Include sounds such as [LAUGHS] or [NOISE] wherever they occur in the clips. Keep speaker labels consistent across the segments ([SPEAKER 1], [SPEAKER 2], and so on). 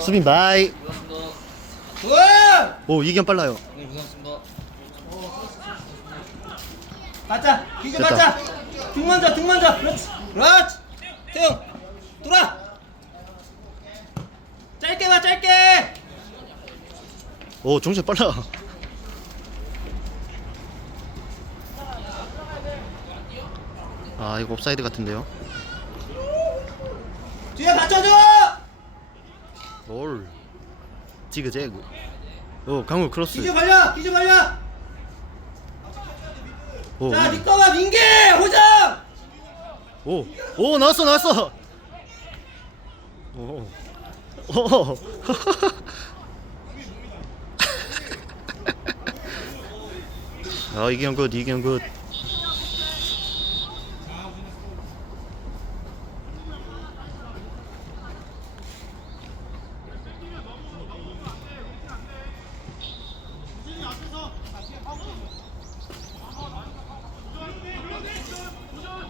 [SPEAKER 1] 수빈 바이.
[SPEAKER 2] 우와!
[SPEAKER 1] 오 이견 빨라요.
[SPEAKER 3] 네, 고생하셨습니다.
[SPEAKER 2] 맞자
[SPEAKER 1] 됐다.
[SPEAKER 2] 맞자 등 먼저 등 먼저 그렇지 그렇지 태용 돌아 짧게 봐 짧게
[SPEAKER 1] 오 정신 빨라. 아 이거 옵사이드 같은데요.
[SPEAKER 2] 뒤에 받쳐줘
[SPEAKER 1] 올. 지그재그. 오 강우 크로스.
[SPEAKER 2] 기준 걸려 기준 걸려
[SPEAKER 1] 오.
[SPEAKER 2] 자 니꺼봐 민기 호정
[SPEAKER 1] 오. 오 나왔어 나왔어. 오. 오. [LAUGHS] 아 이경 굿 이경 굿.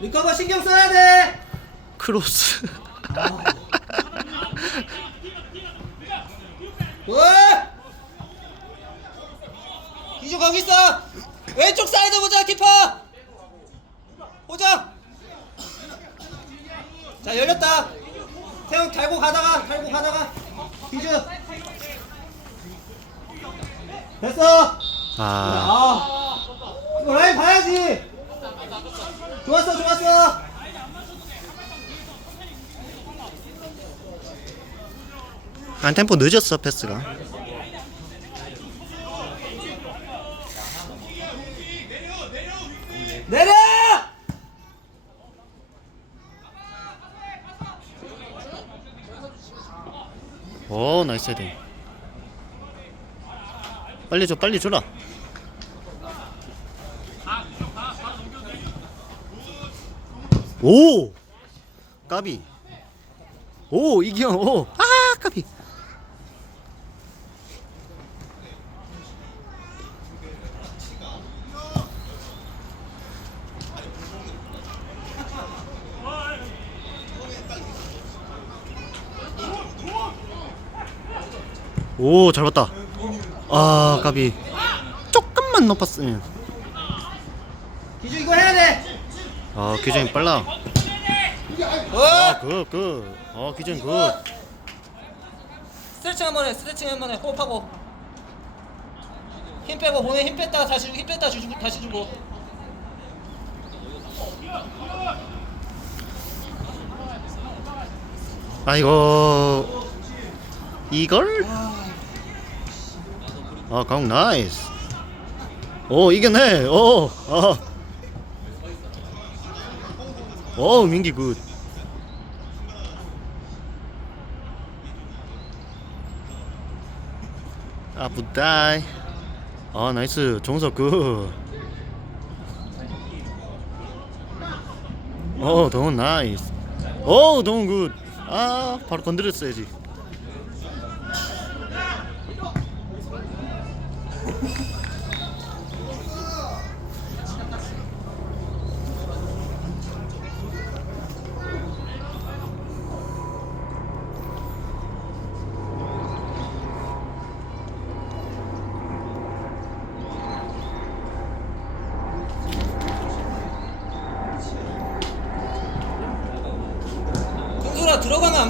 [SPEAKER 2] 니꺼봐 신경 써야 돼.
[SPEAKER 1] 크로스.
[SPEAKER 2] 굿 기준 거기 있어. 왼쪽 사이드 보자 키퍼. 호정 자 열렸다. 태용 달고 가다가 달고 가다가. 기준 됐어.
[SPEAKER 1] 아.
[SPEAKER 2] 아. 이거 라인 봐야지 좋았어 좋았어
[SPEAKER 1] 한 템포 늦었어 패스가.
[SPEAKER 2] 내려
[SPEAKER 1] 오 나이스 헤딩. 빨리 줘 빨리 줘라. 오 까비. 오 이기영 오. 아 까비. 오, 잘 봤다. 아, 까비. 조금만 높았으면.
[SPEAKER 2] 기준 이거 해야 돼
[SPEAKER 1] 아, 규정이 빨라.
[SPEAKER 2] 어?
[SPEAKER 1] 아, 굿, 굿. 어, 규정 굿.
[SPEAKER 2] 스트레칭 한번 해 스트레칭 한번 해 호흡하고 힘 빼고 몸에 힘 뺐다가 다시 주고 힘 뺐다가 주고 다시 주고
[SPEAKER 1] 아, 이거. 이걸? 아, 강 나이스. 오, 이겼네. 오, 아. 오, 민기 굿. 아, 붓다이. 아, 나이스. 정석 굿. 오, 동훈 나이스. 오, 동훈 굿. 아, 바로 건드렸어야지.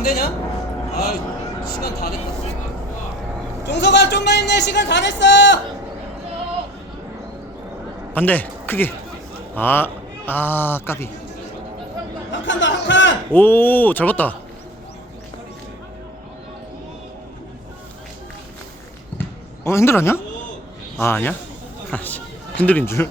[SPEAKER 2] 안 되냐? 아 시간 다 됐다 종석아 좀만 힘내 시간 다 됐어
[SPEAKER 1] 반대, 크게. 아, 아, 까비.
[SPEAKER 2] 한 칸 더 한 칸
[SPEAKER 1] 오, 잘 봤다. 어, 핸들 아니야? 아, 아니야? 아씨, 핸들인 줄.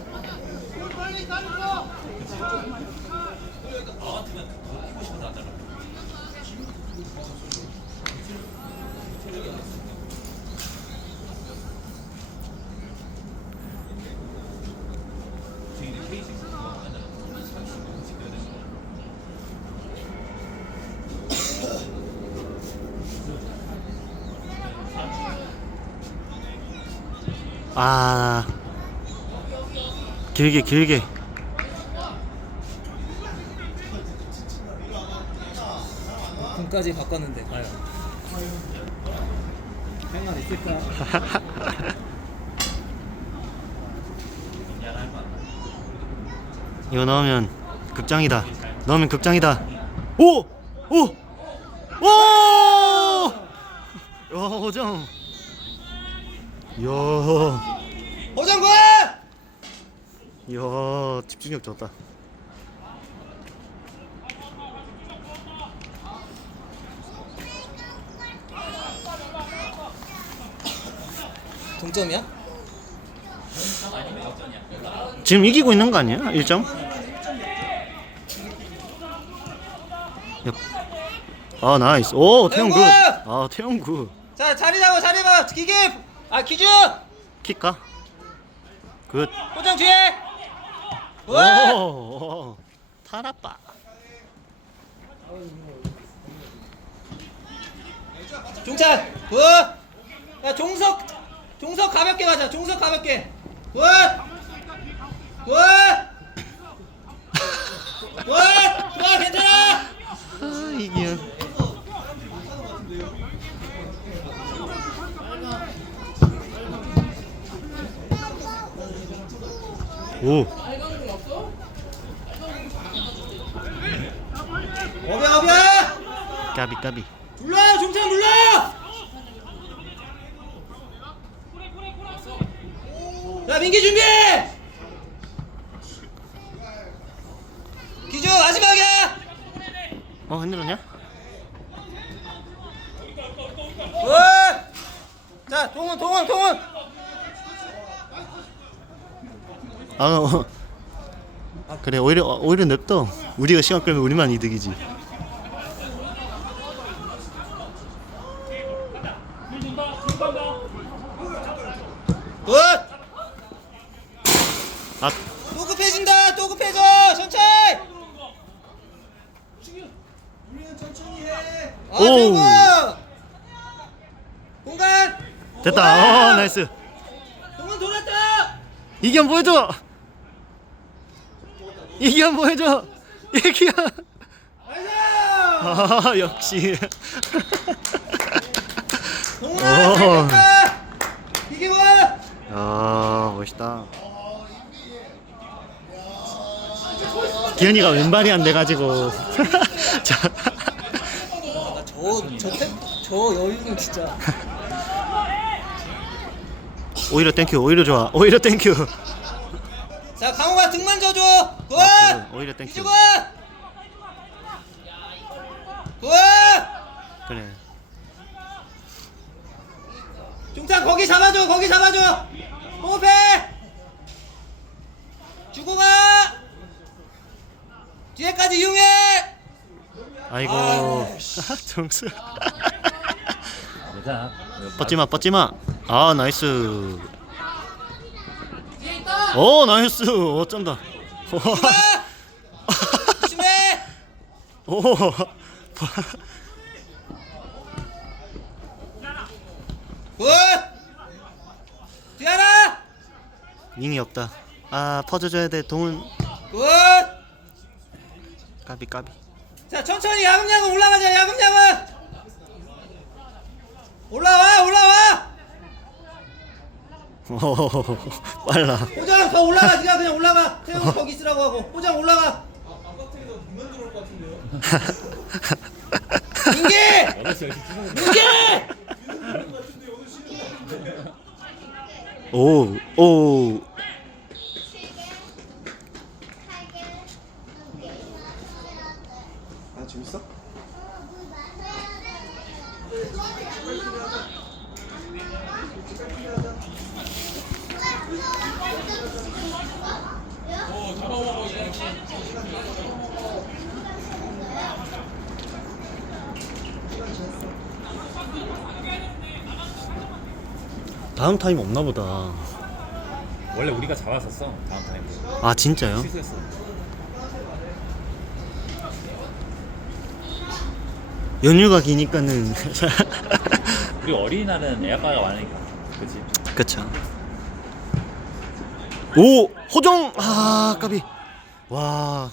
[SPEAKER 1] 아, 길게, 길게.
[SPEAKER 2] 군까지 바꿨는데 과연 할말 있을까?
[SPEAKER 1] 이거 넣으면 극장이다. 넣으면 극장이다. 오! 오! 오! 야, 호정. 이야.
[SPEAKER 2] 호정군!
[SPEAKER 1] 이야, 집중력 좋다.
[SPEAKER 2] 동점이야?
[SPEAKER 1] 지금 이기고 있는 거 아니야? 1점? 아, 나이스. 오, 태용 굿.
[SPEAKER 2] 태용
[SPEAKER 1] 아, 태용 굿.
[SPEAKER 2] 자 자리 잡아 자리 잡아 기계 아 기준
[SPEAKER 1] 킥가? 굿.
[SPEAKER 2] 호정 뒤에
[SPEAKER 1] 오,
[SPEAKER 2] 굿
[SPEAKER 1] 오. 타라빠.
[SPEAKER 2] 종찬 굿야 종석 종석 가볍게 가자 종석 가볍게 굿굿굿 좋아 괜찮아
[SPEAKER 1] 아, 이기현. 오,
[SPEAKER 2] 어벼 어벼
[SPEAKER 1] 까비 까비.
[SPEAKER 2] 눌러요 종찬 눌러 자 민기 준비 기준 마지막이야
[SPEAKER 1] 어, 흔들었냐?
[SPEAKER 2] 굿! 자 동원 동원 동원
[SPEAKER 1] 아, 어. 그래 오히려 오히려 냅둬. 우리가 시간 끌면 우리만 이득이지.
[SPEAKER 2] 굿!
[SPEAKER 1] 아,
[SPEAKER 2] 또 급해진다 또 급해져 천천히 아
[SPEAKER 1] 오.
[SPEAKER 2] 공간
[SPEAKER 1] 됐다. 어, 나이스.
[SPEAKER 2] 동원 돌았다
[SPEAKER 1] 이기현 보여줘. 이기현 보여줘. 이기현.
[SPEAKER 2] 나이스
[SPEAKER 1] 아, 역시. 오.
[SPEAKER 2] 잘 됐다 이기고
[SPEAKER 1] 아, 멋있다. 기현이가 왼발이 안 돼가지고. [LAUGHS] 자,
[SPEAKER 2] 저저 저 여유는 진짜
[SPEAKER 1] 오히려 땡큐. 오히려 좋아. 오히려 땡큐.
[SPEAKER 2] 자 강호가 등만 져줘 굿
[SPEAKER 1] 아. 오히려 땡큐.
[SPEAKER 2] 이주고 굿
[SPEAKER 1] 그래.
[SPEAKER 2] 중탄 거기 잡아줘 거기 잡아줘 호흡해 주고 가 뒤에까지 이용해
[SPEAKER 1] 아이고.
[SPEAKER 2] 아, [LAUGHS]
[SPEAKER 1] 정수.
[SPEAKER 3] 괜찮아. [LAUGHS]
[SPEAKER 1] 뻗지마, 뻗지마. 아, 나이스. 오, 나이스. 어쩐다.
[SPEAKER 2] 가 조심해
[SPEAKER 1] 오. [LAUGHS]
[SPEAKER 2] 굿 뒤하나
[SPEAKER 1] 닝이 없다. 아, 퍼져줘야 돼. 동은
[SPEAKER 2] 굿자
[SPEAKER 1] 까비 까비.
[SPEAKER 2] 천천히 야금야금 올라가자 야금야금 올라와 올라와
[SPEAKER 1] 오, [LAUGHS] 빨라.
[SPEAKER 2] 호장 더 올라가 네가 그냥 올라가. 태형 거기 있으라고 하고. 호장 올라가. [LAUGHS] 민기! 민기!
[SPEAKER 1] 오, 오.
[SPEAKER 4] 아 재밌어?
[SPEAKER 1] 다음 타임 없나 보다.
[SPEAKER 3] 원래 우리가 잡았었어 다음 타임
[SPEAKER 1] 아, 진짜요?
[SPEAKER 3] 취소했어.
[SPEAKER 1] 연휴가 기니까는 [LAUGHS]
[SPEAKER 3] 우리 어린이날은 애아빠가 많으니까 그렇지.
[SPEAKER 1] 그쵸. 오, 호정. 아, 까비. 와,